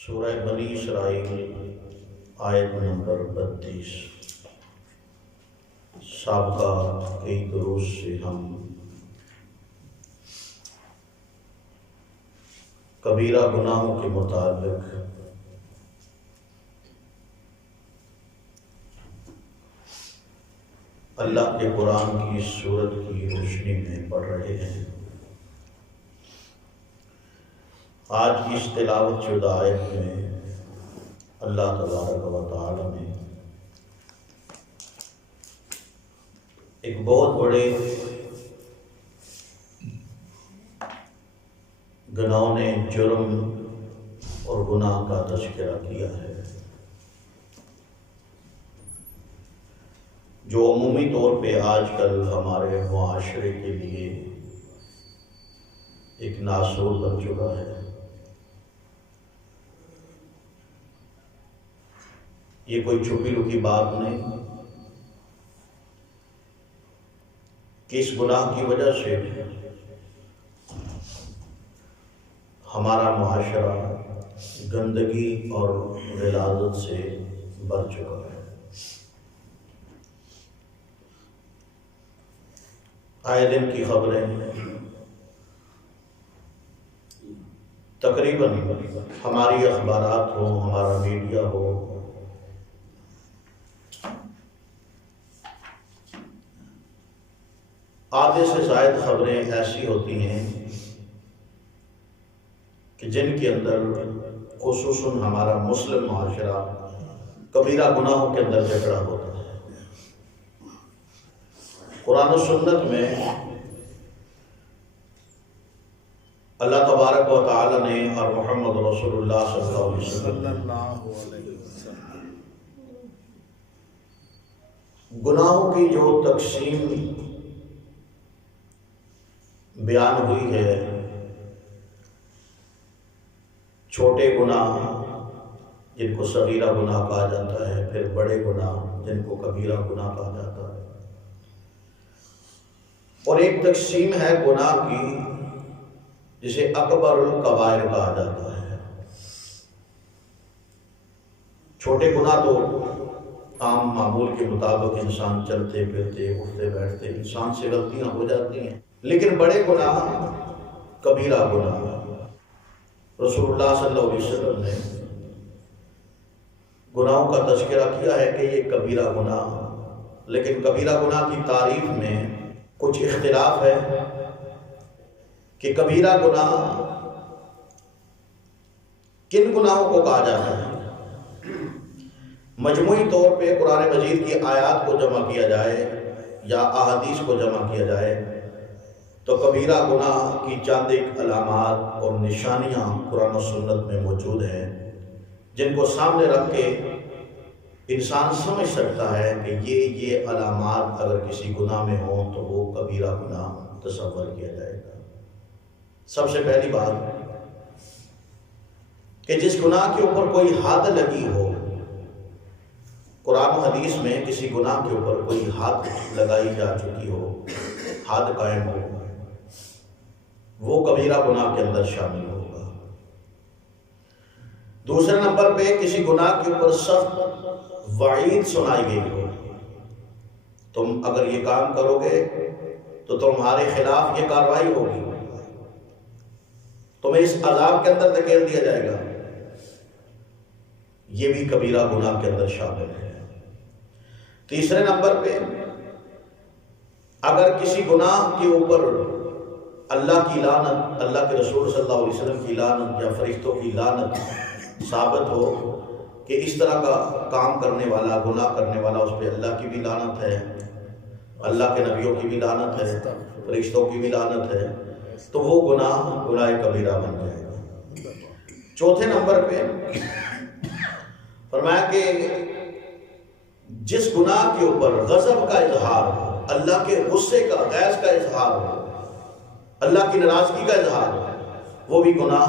سورہ بنی اسرائیل آیت نمبر 32۔ سابقہ کئی دروس سے ہم کبیرہ گناہوں کے متعلق اللہ کے قرآن کی اس سورت کی روشنی میں پڑھ رہے ہیں۔ آج کی اس تلاوت شدہ آیت میں اللہ تبارک و تعالی نے ایک بہت بڑے گناہوں جرم اور گناہ کا تذکرہ کیا ہے، جو عمومی طور پہ آج کل ہمارے معاشرے کے لیے ایک ناسور بن چکا ہے۔ یہ کوئی چھپی لکی بات نہیں کہ اس گناہ کی وجہ سے ہمارا معاشرہ گندگی اور غلاظت سے بھر چکا ہے۔ آئے دن کی خبریں تقریباً ہماری اخبارات ہوں، ہمارا میڈیا ہو، آدھے سے زائد خبریں ایسی ہوتی ہیں کہ جن کے اندر خصوصاً ہمارا مسلم معاشرہ کبیرہ گناہوں کے اندر جکڑا ہوتا ہے۔ قرآن و سنت میں اللہ تبارک و تعالی نے اور محمد رسول اللہ صلی اللہ علیہ وسلم گناہوں کی جو تقسیم بیان ہوئی ہے، چھوٹے گناہ جن کو صغیرہ گناہ کہا جاتا ہے، پھر بڑے گناہ جن کو کبیرہ گناہ کہا جاتا ہے، اور ایک تقسیم ہے گناہ کی جسے اکبر الکبائر کہا جاتا ہے۔ چھوٹے گناہ تو عام معمول کے مطابق انسان چلتے پھرتے اٹھتے بیٹھتے انسان سے غلطیاں ہو جاتی ہیں، لیکن بڑے گناہ کبیرہ گناہ رسول اللہ صلی اللہ علیہ وسلم نے گناہوں کا تذکرہ کیا ہے کہ یہ کبیرہ گناہ، لیکن کبیرہ گناہ کی تعریف میں کچھ اختلاف ہے کہ کبیرہ گناہ کن گناہوں کو کہا جاتا ہے۔ مجموعی طور پہ قرآن مجید کی آیات کو جمع کیا جائے یا احادیث کو جمع کیا جائے تو کبیرہ گناہ کی چند ایک علامات اور نشانیاں قرآن و سنت میں موجود ہیں، جن کو سامنے رکھ کے انسان سمجھ سکتا ہے کہ یہ علامات اگر کسی گناہ میں ہوں تو وہ کبیرہ گناہ تصور کیا جائے گا۔ سب سے پہلی بات کہ جس گناہ کے اوپر کوئی حد لگی ہو، قرآن و حدیث میں کسی گناہ کے اوپر کوئی حد لگائی جا چکی ہو، حد قائم ہو، وہ کبیرہ گناہ کے اندر شامل ہوگا۔ دوسرے نمبر پہ کسی گناہ کے اوپر سخت وعید سنائی گئی ہو، تم اگر یہ کام کرو گے تو تمہارے خلاف یہ کارروائی ہوگی، تمہیں اس عذاب کے اندر دھکیل دیا جائے گا، یہ بھی کبیرہ گناہ کے اندر شامل ہے۔ تیسرے نمبر پہ اگر کسی گناہ کے اوپر اللہ کی لعنت، اللہ کے رسول صلی اللہ علیہ وسلم کی لعنت یا فرشتوں کی لعنت ثابت ہو کہ اس طرح کا کام کرنے والا، گناہ کرنے والا، اس پہ اللہ کی بھی لعنت ہے، اللہ کے نبیوں کی بھی لعنت ہے، فرشتوں کی بھی لعنت ہے، تو وہ گناہ کبیرہ بن جائے گا۔ چوتھے نمبر پہ فرمایا کہ جس گناہ کے اوپر غضب کا اظہار ہو، اللہ کے غصے کا، غیظ کا اظہار ہو، اللہ کی ناراضگی کا اظہار ہو، وہ بھی گناہ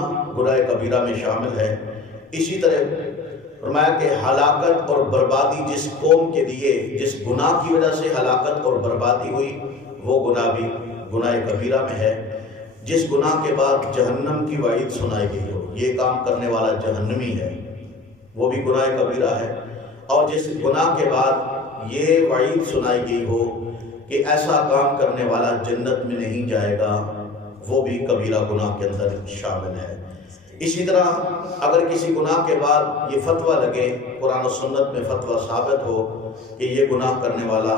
کبیرہ میں شامل ہے۔ اسی طرح فرمایا کہ ہلاکت اور بربادی جس قوم کے لیے جس گناہ کی وجہ سے ہلاکت اور بربادی ہوئی، وہ گناہ بھی گناہ کبیرہ میں ہے۔ جس گناہ کے بعد جہنم کی وعید سنائی گئی ہو، یہ کام کرنے والا جہنمی ہے، وہ بھی گناہ کبیرہ ہے، اور جس گناہ کے بعد یہ وعید سنائی گئی ہو کہ ایسا کام کرنے والا جنت میں نہیں جائے گا، وہ بھی کبیرہ گناہ کے اندر شامل ہے۔ اسی طرح اگر کسی گناہ کے بعد یہ فتویٰ لگے، قرآن و سنت میں فتویٰ ثابت ہو کہ یہ گناہ کرنے والا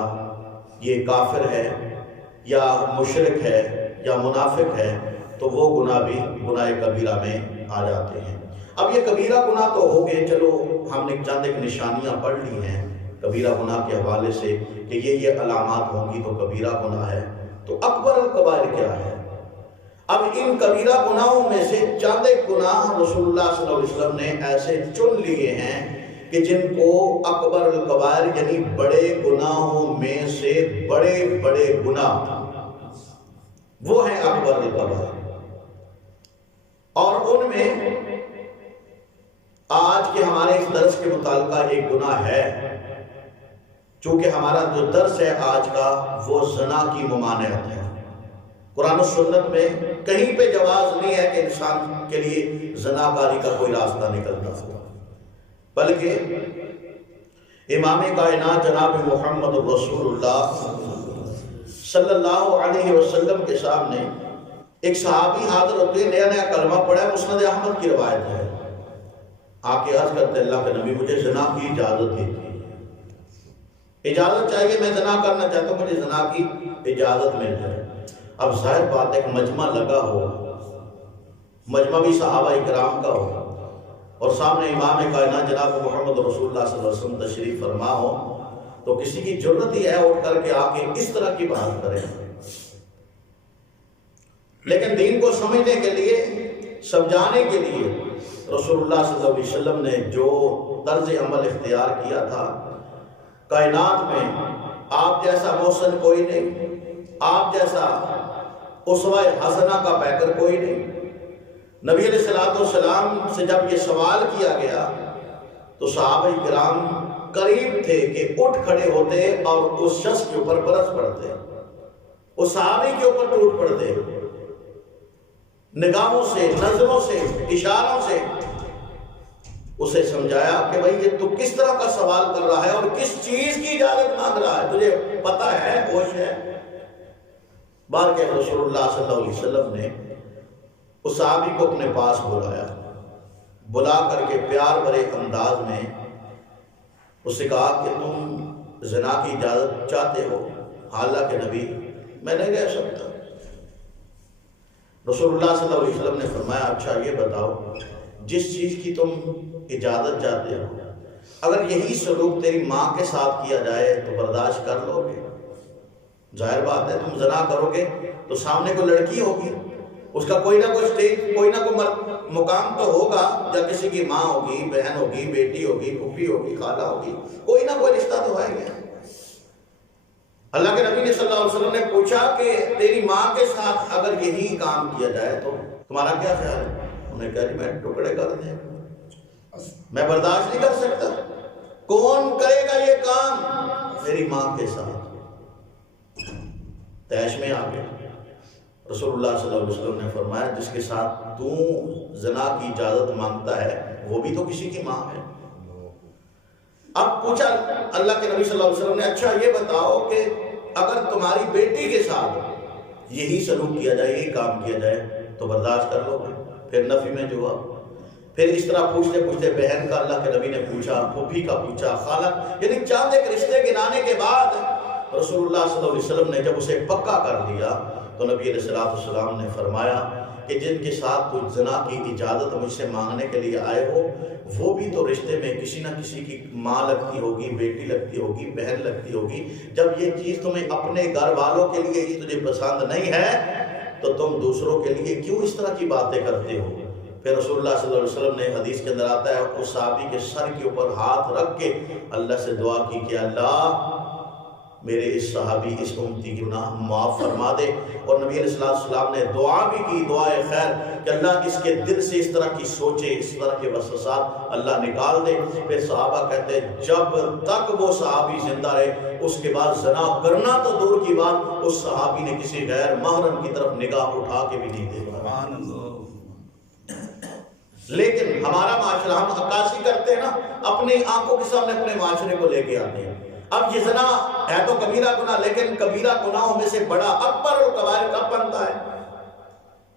یہ کافر ہے یا مشرک ہے یا منافق ہے، تو وہ گناہ بھی گناہ کبیرہ میں آ جاتے ہیں۔ اب یہ کبیرہ گناہ تو ہو گئے، چلو ہم نے چند ایک نشانیاں پڑھ لی ہیں کبیرہ گناہ کے حوالے سے کہ یہ علامات ہوں گی تو کبیرہ گناہ ہے۔ تو اکبر الکبائر کیا ہے؟ اب ان کبیرہ گناہوں میں سے چند ایک گناہ رسول اللہ صلی اللہ علیہ وسلم نے ایسے چن لیے ہیں کہ جن کو اکبر الکبائر یعنی بڑے گناہوں میں سے بڑے بڑے گناہ وہ ہیں اکبر الکبائر۔ اور ان میں آج کے ہمارے اس درس کے متعلقہ ایک گناہ ہے، چونکہ ہمارا جو درس ہے آج کا وہ زنا کی ممانعت ہے۔ قرآن و سنت میں کہیں پہ جواز نہیں ہے کہ انسان کے لیے زناکاری کا کوئی راستہ نکلتا ہو، بلکہ امام کائنات جناب محمد رسول اللہ صلی اللہ علیہ وسلم کے سامنے ایک صحابی حاضر ہوتے ہیں، نیا نیا کلمہ پڑھا ہے، مسند احمد کی روایت ہے، آ کے عرض کرتے اللہ کے نبی مجھے زنا کی اجازت دیجیے، اجازت چاہیے، میں زنا کرنا چاہتا ہوں، مجھے زنا کی اجازت مل جائے۔ اب ظاہر بات ہے کہ مجمع لگا ہو، مجمع بھی صحابہ اکرام کا ہو، اور سامنے امام کائنات جناب محمد رسول اللہ صلی اللہ علیہ وسلم تشریف فرما ہو، تو کسی کی جرت ہی ہے اٹھ کر کے آ کے اس طرح کی بات کرے۔ لیکن دین کو سمجھنے کے لیے، سمجھانے کے لیے رسول اللہ صلی اللہ علیہ وسلم نے جو طرز عمل اختیار کیا تھا، کائنات میں آپ جیسا محسن کوئی نہیں، آپ جیسا اسوہ حسنہ کا پیکر کوئی نہیں۔ نبی علیہ السلام سے جب یہ سوال کیا گیا تو صحابہ کرام قریب تھے کہ اٹھ کھڑے ہوتے اور اس شخص کے اوپر برس پڑتے، اس صحابی کے اوپر ٹوٹ پڑتے، نگاہوں سے، نظروں سے، اشاروں سے اسے سمجھایا کہ بھائی یہ تو کس طرح کا سوال کر رہا ہے اور کس چیز کی اجازت مانگ رہا ہے، تجھے پتہ ہے، ہوش ہے؟ بار کے رسول اللہ صلی اللہ علیہ وسلم نے اس صحابی کو اپنے پاس بلایا، بلا کر کے پیار بھرے انداز میں اس سے کہا کہ تم زنا کی اجازت چاہتے ہو؟ حالانکہ نبی میں نہیں رہ سکتا۔ رسول اللہ صلی اللہ علیہ وسلم نے فرمایا اچھا یہ بتاؤ، جس چیز کی تم اجازت چاہتے ہو اگر یہی سلوک تیری ماں کے ساتھ کیا جائے تو برداشت کر لو گے؟ ظاہر بات ہے تم زنا کرو گے تو سامنے کوئی لڑکی ہوگی، اس کا کوئی نہ کوئی سٹیج، کوئی نہ کوئی مقام تو ہوگا، یا کسی کی ماں ہوگی، بہن ہوگی، بیٹی ہوگی، پھوپھی ہوگی، خالہ ہوگی، کوئی نہ کوئی رشتہ تو ہے گا۔ اللہ کے نبی نے صلی اللہ علیہ وسلم نے پوچھا کہ تیری ماں کے ساتھ اگر یہی کام کیا جائے تو تمہارا کیا خیال ہے؟ انہوں نے کہا جی میں ٹکڑے کر دیں، میں برداشت نہیں کر سکتا، کون کرے گا یہ کام میری ماں کے ساتھ؟ تیش میں آ گئے۔ رسول اللہ صلی اللہ علیہ وسلم نے فرمایا جس کے ساتھ تو زنا کی اجازت مانگتا ہے وہ بھی تو کسی کی ماں ہے۔ اب پوچھا اللہ کے نبی صلی اللہ علیہ وسلم نے اچھا یہ بتاؤ کہ اگر تمہاری بیٹی کے ساتھ یہی سلوک کیا جائے، یہی کام کیا جائے تو برداشت کر لو گے؟ پھر نفی میں جواب، پھر اس طرح پوچھتے پوچھتے بہن کا اللہ کے نبی نے پوچھا، پھوپھی کا پوچھا، خالہ، یعنی چاند ایک رشتے گنانے کے بعد رسول اللہ صلی اللہ علیہ وسلم نے جب اسے پکا کر دیا تو نبی علیہ السلام نے فرمایا کہ جن کے ساتھ تو زنا کی اجازت مجھ سے مانگنے کے لیے آئے ہو وہ بھی تو رشتے میں کسی نہ کسی کی ماں لگتی ہوگی، بیٹی لگتی ہوگی، بہن لگتی ہوگی۔ جب یہ چیز تمہیں اپنے گھر والوں کے لیے ہی تجھے پسند نہیں ہے تو تم دوسروں کے لیے کیوں اس طرح کی باتیں کرتے ہو؟ پھر رسول اللہ صلی اللہ علیہ وسلم نے حدیث کے اندر آتا ہے اس صحابی کے سر کے اوپر ہاتھ رکھ کے اللہ سے دعا کی کہ اللہ میرے اس صحابی اس امتی کی گناہ معاف فرما دے۔ اور نبی علیہ السلام نے دعا بھی کی، دعائے خیر، کہ اللہ اس کے دل سے اس طرح کی سوچے، اس طرح کے وسوسات اللہ نکال دے۔ پھر صحابہ کہتے ہیں جب تک وہ صحابی زندہ رہے اس کے بعد زنا کرنا تو دور کی بات، اس صحابی نے کسی غیر محرم کی طرف نگاہ اٹھا کے بھی نہیں دیکھا۔ لیکن ہمارا معاشرہ، ہم عکاسی کرتے ہیں نا، اپنی آنکھوں کے سامنے اپنے معاشرے کو لے کے آتے ہیں۔ اب یہ زنا ہے تو کبیرہ گناہ، لیکن کبیرہ گناہوں میں سے بڑا اکبر اور کبائر کب بنتا ہے؟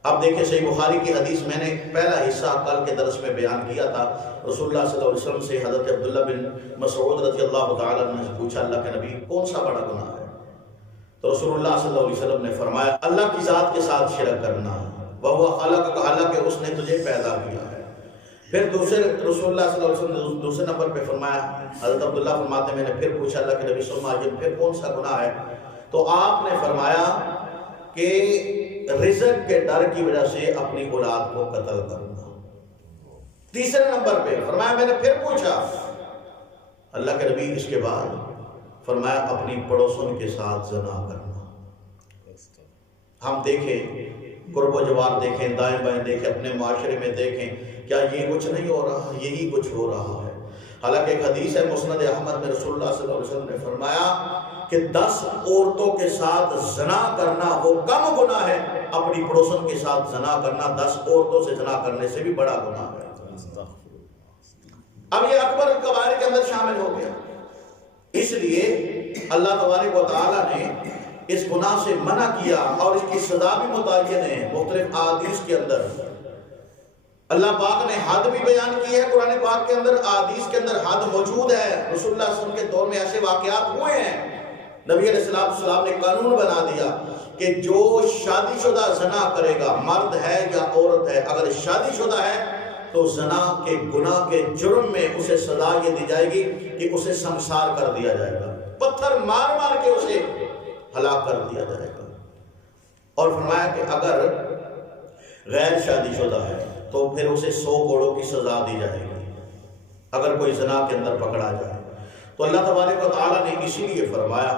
اب دیکھیں صحیح بخاری کی حدیث میں نے پہلا حصہ کل کے درس میں بیان کیا تھا۔ رسول اللہ صلی اللہ علیہ وسلم سے حضرت عبداللہ بن مسعود رضی اللہ تعالیٰ عنہ نے پوچھا اللہ کے نبی کون سا بڑا گناہ ہے؟ تو رسول اللہ صلی اللہ علیہ وسلم نے فرمایا اللہ کی ذات کے ساتھ شرک کرنا، وہو خلقک، حالانکہ اس نے تجھے پیدا کیا ہے۔ پھر دوسرے رسول اللہ صلی اللہ علیہ وسلم نے دوسرے نمبر پہ فرمایا، حضرت عبداللہ فرماتے ہیں میں نے پھر پوچھا اللہ کے نبی صلی اللہ علیہ وسلم پھر کون سا گناہ ہے؟ تو آپ نے فرمایا کہ رزق کے ڈر کی وجہ سے اپنی اولاد کو قتل کرنا۔ تیسرے نمبر پہ فرمایا میں نے پھر پوچھا اللہ کے نبی، اس کے بعد فرمایا اپنی پڑوسن کے ساتھ زنا کرنا۔ ہم دیکھیں قرب و جوار دیکھیں، دائیں بائیں دیکھیں، اپنے معاشرے میں دیکھیں، کیا یہ کچھ نہیں ہو رہا؟ یہی کچھ ہو رہا ہے۔ حالانکہ ایک حدیث ہے مسند احمد میں رسول اللہ صلی اللہ علیہ وسلم نے فرمایا کہ 10 عورتوں کے ساتھ زنا کرنا وہ کم گناہ ہے، اپنی پڑوسن کے ساتھ زنا کرنا 10 عورتوں سے زنا کرنے سے بھی بڑا گناہ ہے۔ اب یہ اکبر کبائر کے اندر شامل ہو گیا۔ اس لیے اللہ تبارک و تعالیٰ نے اس گناہ سے منع کیا اور اس کی سزا بھی متعین ہے مختلف احادیث کے اندر۔ اللہ پاک نے حد بھی بیان کی ہے قرآن پاک کے اندر، احادیث کے اندر حد موجود ہے۔ رسول اللہ صلی اللہ علیہ وسلم کے دور میں ایسے واقعات ہوئے ہیں، نبی علیہ السلام نے قانون بنا دیا کہ جو شادی شدہ زنا کرے گا، مرد ہے یا عورت ہے، اگر شادی شدہ ہے تو زنا کے گناہ کے جرم میں اسے سزا یہ دی جائے گی کہ اسے سنسار کر دیا جائے گا، پتھر مار مار کے اسے ہلاک کر دیا جائے گا۔ اور فرمایا کہ اگر غیر شادی شدہ ہے تو پھر اسے 100 کوڑوں کی سزا دی جائے گی اگر کوئی زنا کے اندر پکڑا جائے۔ تو اللہ تبارک و تعالیٰ نے اسی لیے فرمایا،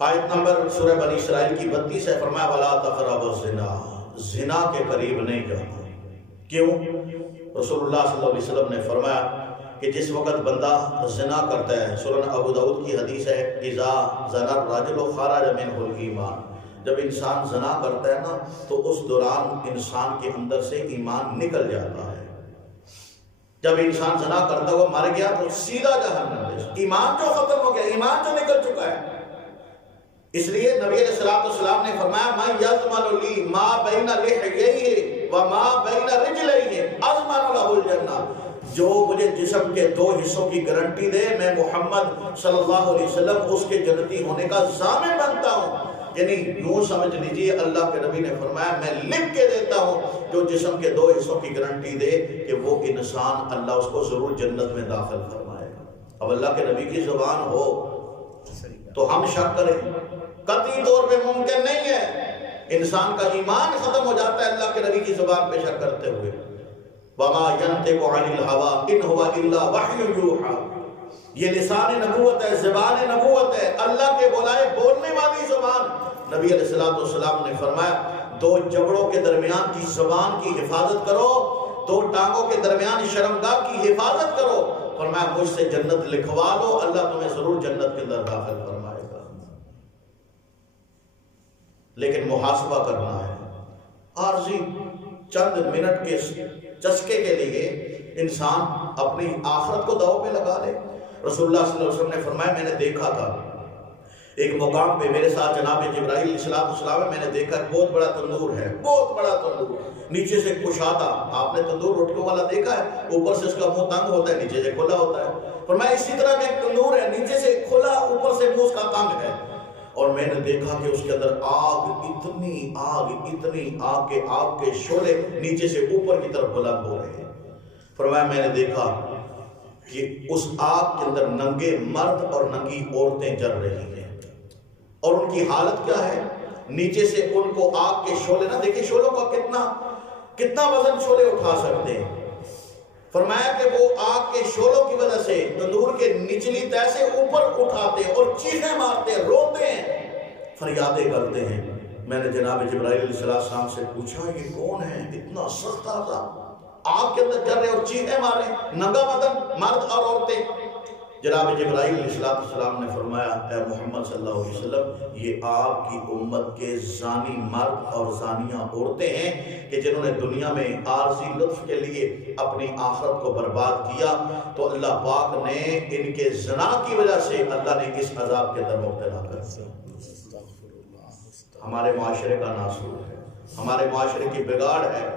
آیت نمبر سورہ بنی اسرائیل کی 32 ہے، فرمایا وَلَا تَقْرَبُوا الزِّنَا، زنا کے قریب نہیں جانا۔ کیوں؟ رسول اللہ صلی اللہ علیہ وسلم نے فرمایا کہ جس وقت بندہ زنا کرتا ہے، سنن ابو داؤد کی حدیث ہے اذا زنا الرجل خرج منه الایمان، جب انسان زنا کرتا ہے نا تو اس دوران انسان کے اندر سے ایمان نکل جاتا ہے۔ جب انسان زنا کرتا ہوا مر گیا تو سیدھا جہنم ہے، ایمان جو ختم ہو گیا، ایمان جو نکل چکا ہے۔ اس لیے نبی علیہ السلام نے فرمایا مَن یضمن لی ما بین لحییہ وما بین رجلیہ اضمن لہ الجنہ، جو مجھے جسم کے 2 حصوں کی گارنٹی دے، میں محمد صلی اللہ علیہ وسلم اس کے جنتی ہونے کا ضامن بنتا ہوں۔ یعنی یوں سمجھ لیجیے اللہ کے نبی نے فرمایا میں لکھ کے دیتا ہوں جو جسم کے 2 حصوں کی گارنٹی دے کہ وہ انسان اللہ اس کو ضرور جنت میں داخل فرمائے گا۔ اب اللہ کے نبی کی زبان ہو تو ہم شک کریں، قطعی طور پہ ممکن نہیں ہے۔ انسان کا ایمان ختم ہو جاتا ہے اللہ کے نبی کی زبان پہ شک کرتے ہوئے۔ وَمَا يَنْطِقُ عَنِ الْهَوَىٰ إِنْ هُوَ إِلَّا وَحْيٌ يُوحَىٰ، یہ لسان نبوت ہے، زبان نبوت ہے، اللہ کے بلائے بولنے والی زبان۔ نبی علیہ السلام نے فرمایا 2 جبڑوں کے درمیان کی زبان کی حفاظت کرو، 2 ٹانگوں کے درمیان شرمگاہ کی حفاظت کرو، فرمایا مجھ سے جنت لکھوا لو، اللہ تمہیں ضرور جنت کے اندر داخل فرمائے گا۔ لیکن محاسبہ کرنا ہے، عارضی چند منٹ کے چسکے کے لیے انسان اپنی آخرت کو داؤ پہ لگا لے۔ رسول اللہ صلی اللہ علیہ وسلم نے فرمایا میں نے دیکھا تھا ایک مقام پہ میرے ساتھ جناب جبرائیل علیہ السلام ہے، میں نے دیکھا بہت بڑا تندور ہے، بہت بڑا تندور، نیچے سے کشادہ، آپ نے تندور روٹیوں والا دیکھا ہے، اوپر سے اس کا منہ تنگ ہوتا ہے، نیچے سے کھلا ہوتا ہے، فرمایا اسی طرح کا ایک تندور ہے، نیچے سے کھلا، اوپر سے منہ اس کا تنگ ہے، اور میں نے دیکھا کہ اس کے اندر اتنی آگ کے شعلے نیچے سے اوپر کی طرف بلند ہو رہے ہیں۔ فرمایا میں نے دیکھا کہ اس آگ کے اندر ننگے مرد اور ننگی عورتیں جل رہی ہیں، اور ان کی حالت کیا ہے، نیچے سے ان کو آگ کے شعلے، نہ دیکھیں شعلوں کا کتنا وزن شعلے اٹھا سکتے ہیں۔ فرمایا کہ وہ آگ کے شعلوں کی وجہ سے تندور کے نچلی تہہ سے اوپر اٹھاتے اور چیخیں مارتے، روتے ہیں، فریادیں کرتے ہیں۔ میں نے جناب جبرائیل علیہ السلام سے پوچھا یہ کون ہے، اتنا سخت تھا، آگ کے اندر چل رہے اور چیخیں مارے، ننگا بدن مرد اور عورتیں۔ جناب جبرائیل علیہ السلام نے فرمایا اے محمد صلی اللہ علیہ وسلم، یہ آپ کی امت کے زانی مرد اور زانیہ عورتیں ہیں کہ جنہوں نے دنیا میں عارضی لطف کے لیے اپنی آخرت کو برباد کیا، تو اللہ پاک نے ان کے زنا کی وجہ سے اللہ نے اس عذاب کے اندر مبتلا کر دیا۔ ہمارے معاشرے کا ناسور ہے، ہمارے معاشرے کی بگاڑ ہے۔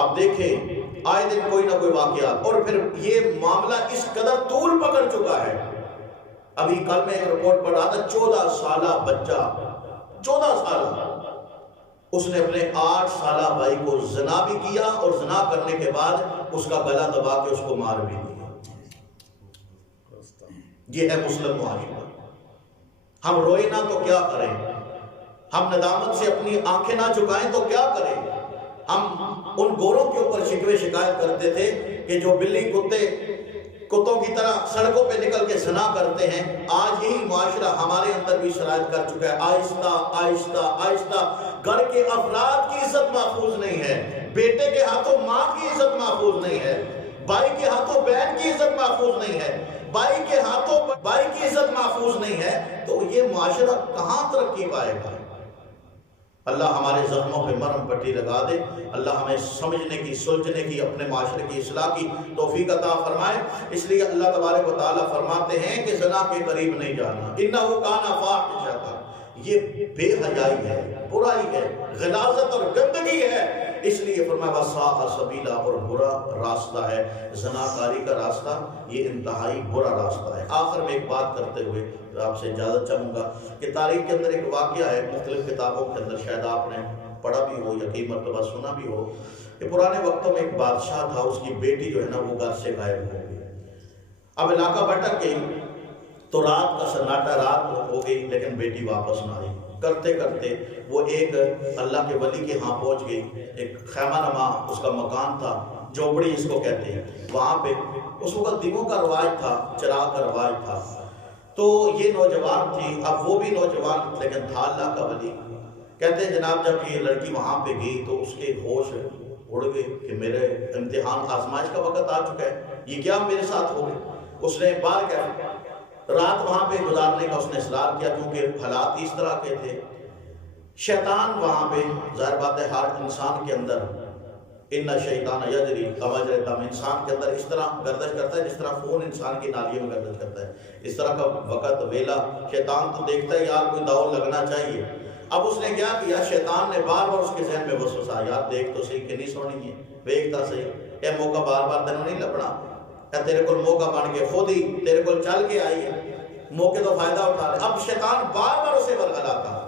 آپ دیکھیں آئے دن کوئی نہ کوئی واقعات، اور پھر یہ معاملہ اس قدر طول پکڑ چکا ہے۔ ابھی کل میں ایک رپورٹ پڑھ رہا تھا، 14 سالہ بچہ، 14 سالہ، اس نے اپنے 8 سالہ بھائی کو زنا بھی کیا اور زنا کرنے کے بعد اس کا گلا دبا کے اس کو مار بھی دیا۔ یہ ہے مسلم معاشرہ۔ ہم روئے نہ تو کیا کریں، ہم ندامت سے اپنی آنکھیں نہ جھکائیں تو کیا کریں۔ ہم ان گوروں کے اوپر شکوے شکایت کرتے تھے کہ جو بلی کتوں کی طرح سڑکوں پہ نکل کے زنا کرتے ہیں، آج یہی معاشرہ ہمارے اندر بھی شرائط کر چکا ہے۔ آہستہ آہستہ آہستہ گھر کے افراد کی عزت محفوظ نہیں ہے، بیٹے کے ہاتھوں ماں کی عزت محفوظ نہیں ہے، بھائی کے ہاتھوں بہن کی عزت محفوظ نہیں ہے، بھائی کے ہاتھوں بھائی کی عزت محفوظ نہیں ہے، تو یہ معاشرہ کہاں ترقی پائے گا؟ اللہ ہمارے زخموں پہ مرہم پٹی لگا دے، اللہ ہمیں سمجھنے کی، سلجھنے کی، اپنے معاشرے کی اصلاح کی توفیق عطا فرمائے۔ اس لیے اللہ تبارک و تعالیٰ فرماتے ہیں کہ زنا کے قریب نہیں جانا، انہ کان فاحشۃ، یہ بے حیائی ہے، برائی ہے، غلاظت اور گندگی ہے، اس لیے فرمایا وساء سبیلا، اور برا راستہ ہے، زناکاری کا راستہ یہ انتہائی برا راستہ ہے۔ آخر میں ایک بات کرتے ہوئے آپ سے اجازت چاہوں گا کہ تاریخ کے اندر ایک واقعہ ہے، مختلف کتابوں کے اندر شاید آپ نے پڑھا بھی ہو یا کئی مرتبہ سنا بھی ہو، کہ پرانے وقتوں میں ایک بادشاہ تھا، اس کی بیٹی جو ہے نا وہ گھر سے غائب ہو گئی۔ اب علاقہ بھٹک گئی تو رات کا سناٹا، رات ہو گئی لیکن بیٹی واپس نہ آئی۔ کرتے کرتے وہ ایک اللہ کے ولی کے ہاں پہنچ گئی، ایک خیمہ نما اس کا مکان تھا، جھوپڑی جس کو کہتے ہیں، وہاں پہ اس وقت دیگوں کا رواج تھا، چراغ کا رواج تھا۔ تو یہ نوجوان تھی، اب وہ بھی نوجوان لیکن تھا اللہ کا ولی۔ کہتے ہیں جناب جب یہ لڑکی وہاں پہ گئی تو اس کے ہوش اڑ گئے کہ میرے امتحان آزمائش کا وقت آ چکا ہے، یہ کیا میرے ساتھ ہو گئے۔ اس نے بار کہا رات وہاں پہ گزارنے کا اس نے اصرار کیا، کیونکہ حالات اس طرح کے تھے۔ شیطان وہاں پہ، ظاہر بات ہے ہر انسان کے اندر ان شیطان یجری مجرى الدم، انسان کے اندر اس طرح گردش کرتا ہے جس طرح خون انسان کی نالیوں میں گردش کرتا ہے، اس طرح کا وقت ویلا شیطان تو دیکھتا ہے یار کوئی داؤ لگنا چاہیے۔ اب اس نے کیا کیا، شیطان نے بار بار اس کے ذہن میں وسوسہ، یار دیکھ تو صحیح کنی سونی ہے، دیکھتا صحیح، اے موقع بار بار تینوں نہیں لبنا، اے تیرے کو موقع بن کے خود ہی تیرے کو چل کے آئی ہے، موقع تو فائدہ اٹھا لے۔ اب شیطان بار بار اسے ورغلاتا،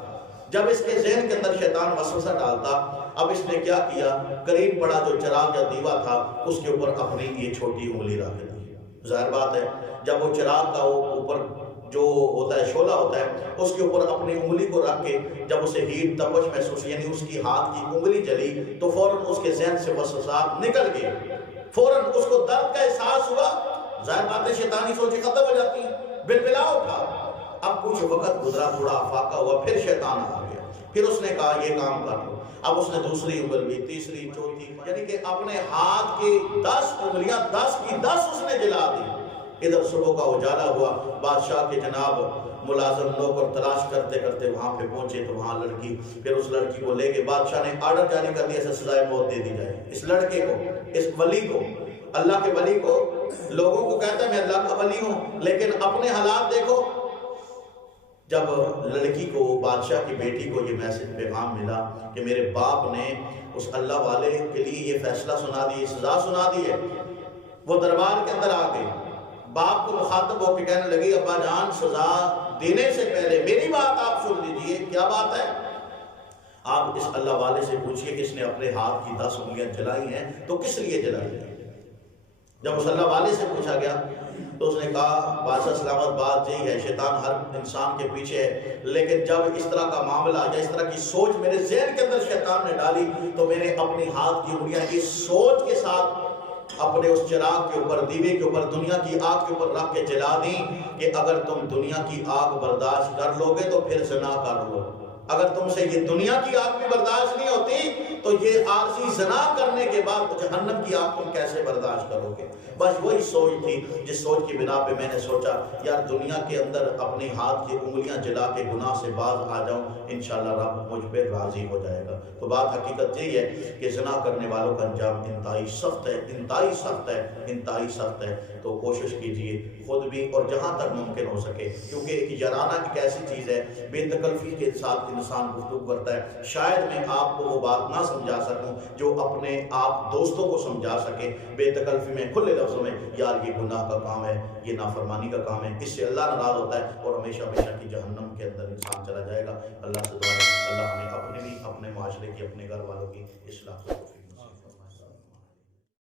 جب اس کے ذہن کے اندر شیطان وسوسہ ڈالتا، اب اس نے کیا کیا، قریب پڑا جو چراغ یا دیوا تھا اس کے اوپر اپنی یہ چھوٹی انگلی رکھ دی۔ ظاہر بات ہے جب وہ چراغ کا اوپر جو ہوتا ہے شعلہ ہوتا ہے اس کے اوپر اپنی انگلی کو رکھ کے جب اسے ہیٹ تپش محسوس، یعنی اس کی ہاتھ کی انگلی جلی، تو فوراً اس کے ذہن سے وسوسات نکل گئے، فوراً اس کو درد کا احساس ہوا۔ ظاہر بات ہے شیطانی سوچیں ختم ہو جاتی ہیں، بلبلا اٹھا۔ اب کچھ وقت گزرا، تھوڑا افاقہ ہوا، پھر شیطان آ گیا، پھر اس نے کہا یہ کام کر لو۔ اب اس نے دوسری انگل بھی، تیسری، چوتھی، یعنی کہ اپنے ہاتھ کی 10 انگلیاں 10 کی 10 اس نے جلا دی۔ ادھر صبح کا اجالا ہوا، بادشاہ کے جناب ملازم نوکر تلاش کرتے کرتے وہاں پہ پہنچے تو وہاں لڑکی، پھر اس لڑکی کو لے کے بادشاہ نے آرڈر جاری کر دیا اسے سزائے موت دے دی جائے، اس لڑکے کو، اس ولی کو، اللہ کے ولی کو۔ لوگوں کو کہتا ہے میں اللہ کا ولی ہوں، لیکن اپنے حالات دیکھو۔ جب لڑکی کو، بادشاہ کی بیٹی کو یہ میسج پیغام ملا کہ میرے باپ نے اس اللہ والے کے لیے یہ فیصلہ سنا دی، سزا سنا دی ہے، وہ دربار کے اندر آ گئی، باپ کو مخاطب ہو کے کہنے لگی ابا جان سزا دینے سے پہلے میری بات آپ سن لیجئے، کیا بات ہے؟ آپ اس اللہ والے سے پوچھئے کہ اس نے اپنے ہاتھ کی 10 انگلیاں جلائی ہیں تو کس لیے جلائی ہیں؟ جب اس اللہ والے سے پوچھا گیا تو اس نے کہا بادشاہ سلامت بات یہی ہے، شیطان ہر انسان کے پیچھے ہے، لیکن جب اس طرح کا معاملہ یا اس طرح کی سوچ میرے ذہن کے اندر شیطان نے ڈالی تو میں نے اپنی ہاتھ کی انگلیاں اس سوچ کے ساتھ اپنے اس چراغ کے اوپر، دیوے کے اوپر، دنیا کی آگ کے اوپر رکھ کے جلا دیں کہ اگر تم دنیا کی آگ برداشت کر لو گے تو پھر زنا کر لو۔ اگر تم سے یہ دنیا کی آگ بھی برداشت نہیں ہوتی تو یہ عارضی زنا کرنے کے بعد جہنم کی آگ تم کیسے برداشت کرو گے؟ بس وہی سوچ تھی جس سوچ کی بنا پہ میں نے سوچا یار دنیا کے اندر اپنی ہاتھ کی انگلیاں جلا کے گناہ سے باز آ جاؤں، انشاءاللہ رب مجھ پہ راضی ہو جائے گا۔ تو بات حقیقت یہی ہے کہ زنا کرنے والوں کا انجام انتہائی سخت ہے، انتہائی سخت ہے، انتہائی سخت ہے۔ تو کوشش کیجئے خود بھی اور جہاں تک ممکن ہو سکے، کیونکہ ایک یارانہ ایک ایسی چیز ہے بے تکلفی کے ساتھ انسان گفتگو کرتا ہے۔ شاید میں آپ کو وہ بات نہ سمجھا سکوں جو اپنے آپ دوستوں کو سمجھا سکے بے تکلفی میں، کھلے لفظوں میں، یار یہ گناہ کا کام ہے، یہ نافرمانی کا کام ہے، اس سے اللہ ناراض ہوتا ہے اور ہمیشہ ہمیشہ کی جہنم کے اندر انسان چلا جائے گا۔ اللہ سے دعا ہے اللہ ہمیں اپنے بھی، اپنے معاشرے کی، اپنے گھر والوں کی اصلاح کو